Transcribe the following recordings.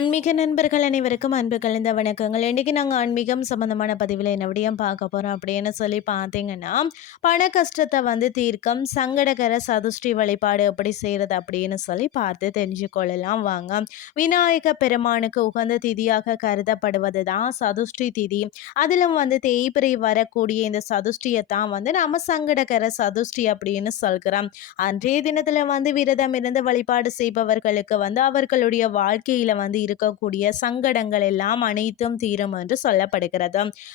ஆன்மீக நண்பர்கள் அனைவருக்கும் அன்பு கலந்த வணக்கங்கள். இன்றைக்கி நாங்கள் ஆன்மீகம் சம்மந்தமான பதிவில் என்ன விடியம் பார்க்க போகிறோம் அப்படின்னு சொல்லி பார்த்தீங்கன்னா பண கஷ்டத்தை வந்து தீர்க்கம் சங்கடகர சதுஷ்டி வழிபாடு எப்படி செய்கிறது அப்படின்னு சொல்லி பார்த்து தெரிஞ்சுக்கொள்ளலாம் வாங்க. விநாயக பெருமானுக்கு உகந்த திதியாக கருதப்படுவது தான் சதுஷ்டி திதி. அதிலும் வந்து தேய்பிரை வரக்கூடிய இந்த சதுஷ்டியை தான் வந்து நம்ம சங்கடகர சதுஷ்டி அப்படின்னு சொல்கிறோம். அன்றைய தினத்தில் வந்து விரதம் இருந்து வழிபாடு செய்பவர்களுக்கு வந்து அவர்களுடைய வாழ்க்கையில் வந்து வந்து இருக்கக்கூடிய சங்கடங்கள் எல்லாம் அனைத்தும் தீரும் என்று சொல்லப்படுகிறது.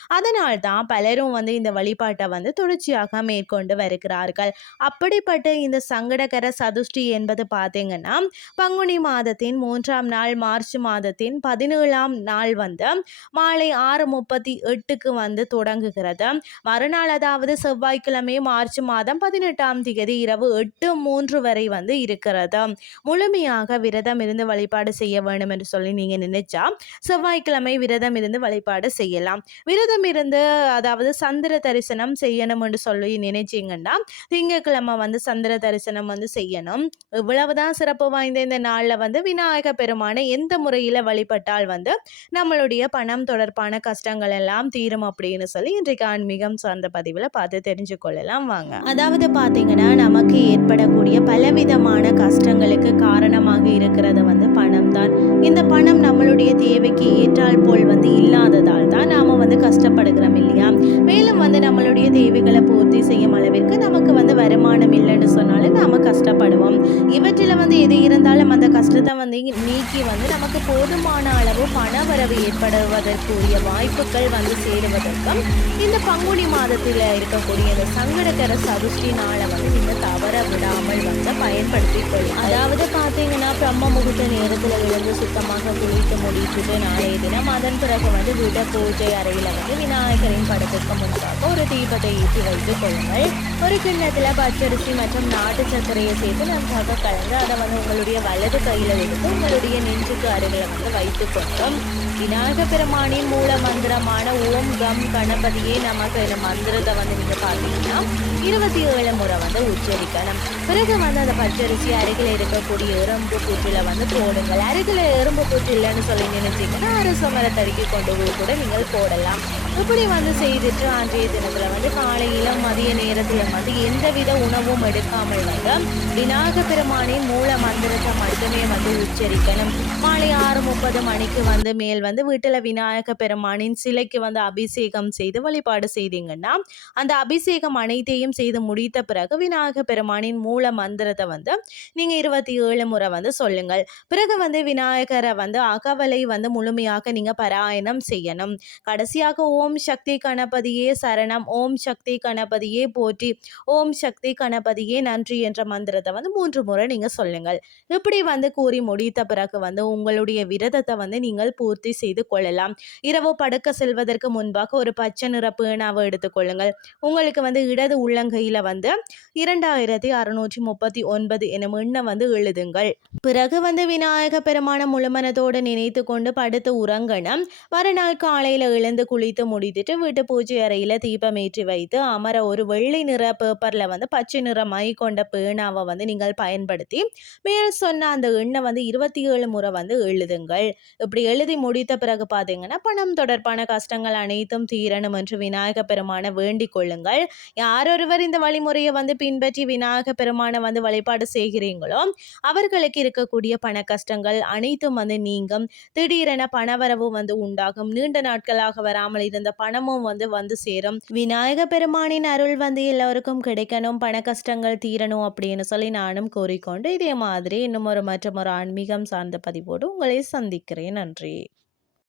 அதனால் தான் பலரும் வந்து இந்த வழிபாட்டை வந்து தொடர்ச்சியாக மேற்கொண்டு வருகிறார்கள். அப்படிப்பட்ட இந்த சங்கடகர சதுஷ்டி என்பது பார்த்தீங்கன்னா பங்குனி மாதத்தின் மூன்றாம் நாள் மார்ச் மாதத்தின் பதினேழாம் நாள் வந்து மாலை ஆறு முப்பத்தி எட்டுக்கு வந்து தொடங்குகிறது. மறுநாள் அதாவது செவ்வாய்க்கிழமை மார்ச் மாதம் பதினெட்டாம் தேதி இரவு எட்டு மூன்று வரை வந்து இருக்கிறது. முழுமையாக விரதம் இருந்து வழிபாடு செய்ய வேண்டும் என்று சொல்ல நீங்கள் நினைச்சா செவ்வாய்க்கிழமை விரதம் இருந்து வழிபாடு செய்யலாம். விரதம் இருந்து அதாவது சந்திர தரிசனம் செய்யணும் என்று சொல்லி நினைச்சிங்கன்னா திங்கக்கிழமை வந்து சந்திர தரிசனம் வந்து செய்யணும். இவ்வளவுதான் சிறப்பு வாய்ந்த இந்த நாளில் வந்து விநாயக பெருமானை எந்த முறையில் வழிபட்டால் வந்து நம்மளுடைய பணம் தொடர்பான கஷ்டங்கள் எல்லாம் தீரும் அப்படின்னு சொல்லி இன்றைக்கு ஆன்மீகம் சார்ந்த பதிவில் பார்த்து தெரிஞ்சு கொள்ளலாம். வாங்க. அதாவது பார்த்தீங்கன்னா நமக்கு ஏற்படக்கூடிய பலவிதமான கஷ்டங்களுக்கு காரணமாக இருக்கிறது வந்து பணம் தான் இந்த பணம் நம்மளுடைய தேவைக்கு ஏற்றால் போல் வந்து இல்லாததால் தான் நாம் வந்து கஷ்டப்படுகிறோம் இல்லையா? மேலும் வந்து நம்மளுடைய தேவைகளை பூர்த்தி செய்யும் அளவிற்கு நமக்கு வந்து வருமானம் இல்லைன்னு சொன்னாலும் கஷ்டப்படுவோம். இவற்றில் வந்து எது இருந்தாலும் அந்த கஷ்டத்தை வந்து நீக்கி வந்து நமக்கு போதுமான அளவு பண வரவு ஏற்படுவதற்குரிய வாய்ப்புகள் வந்து சேருவதற்கும் இந்த பங்குனி மாதத்தில் இருக்கக்கூடிய இந்த சங்கடகர சதுஷ்டி நாளை வந்து நீங்கள் தவற விடாமல் வந்து பயன்படுத்தி கொள்ளும் அதாவது பார்த்தீங்கன்னா பிரம்ம முகூர்த்த நேரத்தில் விழுந்து சுத்தமாக குளித்து முடிச்சுட்டு நாளைய தினம் அதன் பிறகு வந்து விட பூஜை அறையில் வந்து விநாயகரின் படத்திற்கு முன்பாக ஒரு தீபத்தை ஏற்றி வைத்துக் கொள்ளுங்கள். ஒரு கிண்ணத்தில் பச்சரிசி மற்றும் நாட்டு சர்க்கரையை சேர்த்து நன்றாக கலந்து அதை வந்து உங்களுடைய வலது கையில் எடுத்து உங்களுடைய நெஞ்சுக்கு அருகில் வந்து வைத்துக்கொண்டும் விநாயக பெருமானின் மூல மந்திரமான ஓம் கம் கணபதியே நமக்கு இந்த மந்திரத்தை வந்து நீங்கள் பார்த்தீங்கன்னா இருபத்தி ஏழு முறை வந்து உச்சரிக்கணும். பிறகு வந்து அந்த பச்சரிசி அருகில் இருக்கக்கூடிய எறும்பு கூற்றில் வந்து போடுங்கள். அருகில் எறும்பு கூற்று இல்லைன்னு சொல்லி நினைச்சீங்கன்னா அரச மரத்தடிக்கு கொண்டு போய் கூட நீங்கள் போடலாம். இப்படி வந்து செய்துட்டு அன்றைய தினத்தில் வந்து காலையிலும் மதிய நேரத்தில் வந்து எந்தவித உணவும் எடுக்காமல் வந்து விநாயக பெருமானின் மூல மந்திரத்தை மட்டுமே வந்து உச்சரிக்கணும். மாலை ஆறு முப்பது மணிக்கு வந்து மேல் வந்து வீட்டில் விநாயக பெருமானின் சிலைக்கு வந்து அபிஷேகம் செய்து வழிபாடு செய்தீங்கன்னா அந்த அபிஷேகம் அனைத்தையும் செய்து முடித்த பிறகு விநாயக பெருமானின் மூல மந்திரத்தை வந்து நீங்கள் இருபத்தி ஏழு முறை வந்து சொல்லுங்கள். பிறகு வந்து விநாயகரை வந்து அகவலை வந்து முழுமையாக நீங்கள் பராயணம் செய்யணும். கடைசியாக ஓம் சக்தி கணபதியே சரணம். ஓம் சக்தி கணபதியே போற்றி. ஓம் சக்தி கணபதியே நன்றி என்ற மந்திரத்தை வந்து மூன்று முறை நீங்கள் சொல்லுங்கள். இப்படி வந்து கூறி முடித்த பிறகு வந்து உங்களுடைய விரதத்தை வந்து நீங்கள் பூர்த்தி செய்து கொள்ளலாம். இரவு படுக்க செல்வதற்கு முன்பாக ஒரு பச்சை நிற பேனாவை எடுத்துக்கொள்ளுங்கள் உங்களுக்கு வந்து இடது உள்ளங்கையில் வந்து இரண்டாயிரத்தி அறுநூற்றி முப்பத்தி ஒன்பது எனும் எண்ணம் வந்து எழுதுங்கள். பிறகு வந்து விநாயக பெருமான முழுமனத்தோடு நினைத்து கொண்டு படுத்து உறங்கணும் மறுநாள் காலையில் எழுந்து குளித்து முடித்துட்டு வீட்டு பூஜை அறையில் தீபமேற்றி வைத்து அமர ஒரு வெள்ளை நிற பேப்பரில் வந்து பச்சை நிற மை கொண்ட பேனாவை வந்து நீங்கள் பயன்படுத்தி மேல் சொன்ன அந்த எண்ணை வந்து இருபத்தி ஏழு முறை வந்து எழுதுங்கள். இப்படி எழுதி முடித்த பிறகு பார்த்தீங்கன்னா பணம் தொடர்பான கஷ்டங்கள் அனைத்தும் தீரணும் என்று விநாயக பெருமான வேண்டிக் கொள்ளுங்கள். யாரொருவர் இந்த வழிமுறையை வந்து பின்பற்றி விநாயக பெருமானை வந்து வழிபாடு செய்கிறீங்களோ அவர்களுக்கு இருக்கக்கூடிய பண கஷ்டங்கள் அனைத்தும் வந்து நீங்கும். திடீரென பணவரவு வந்து உண்டாகும். நீண்ட நாட்களாக வராமல் இருந்த பணமும் வந்து வந்து சேரும். விநாயக பெருமானின் அருள் வந்து எல்லோருக்கும் கிடைக்கணும். பண கஷ்டங்கள் தீரணும் அப்படின்னு சொல்லி நானும் கூறிக்கொண்டு இதே மாதிரி இன்னும் ஒரு மற்றும் ஒரு ஆன்மீகம் சார்ந்த பதிவோடு உங்களை சந்திக்கிறேன். நன்றி.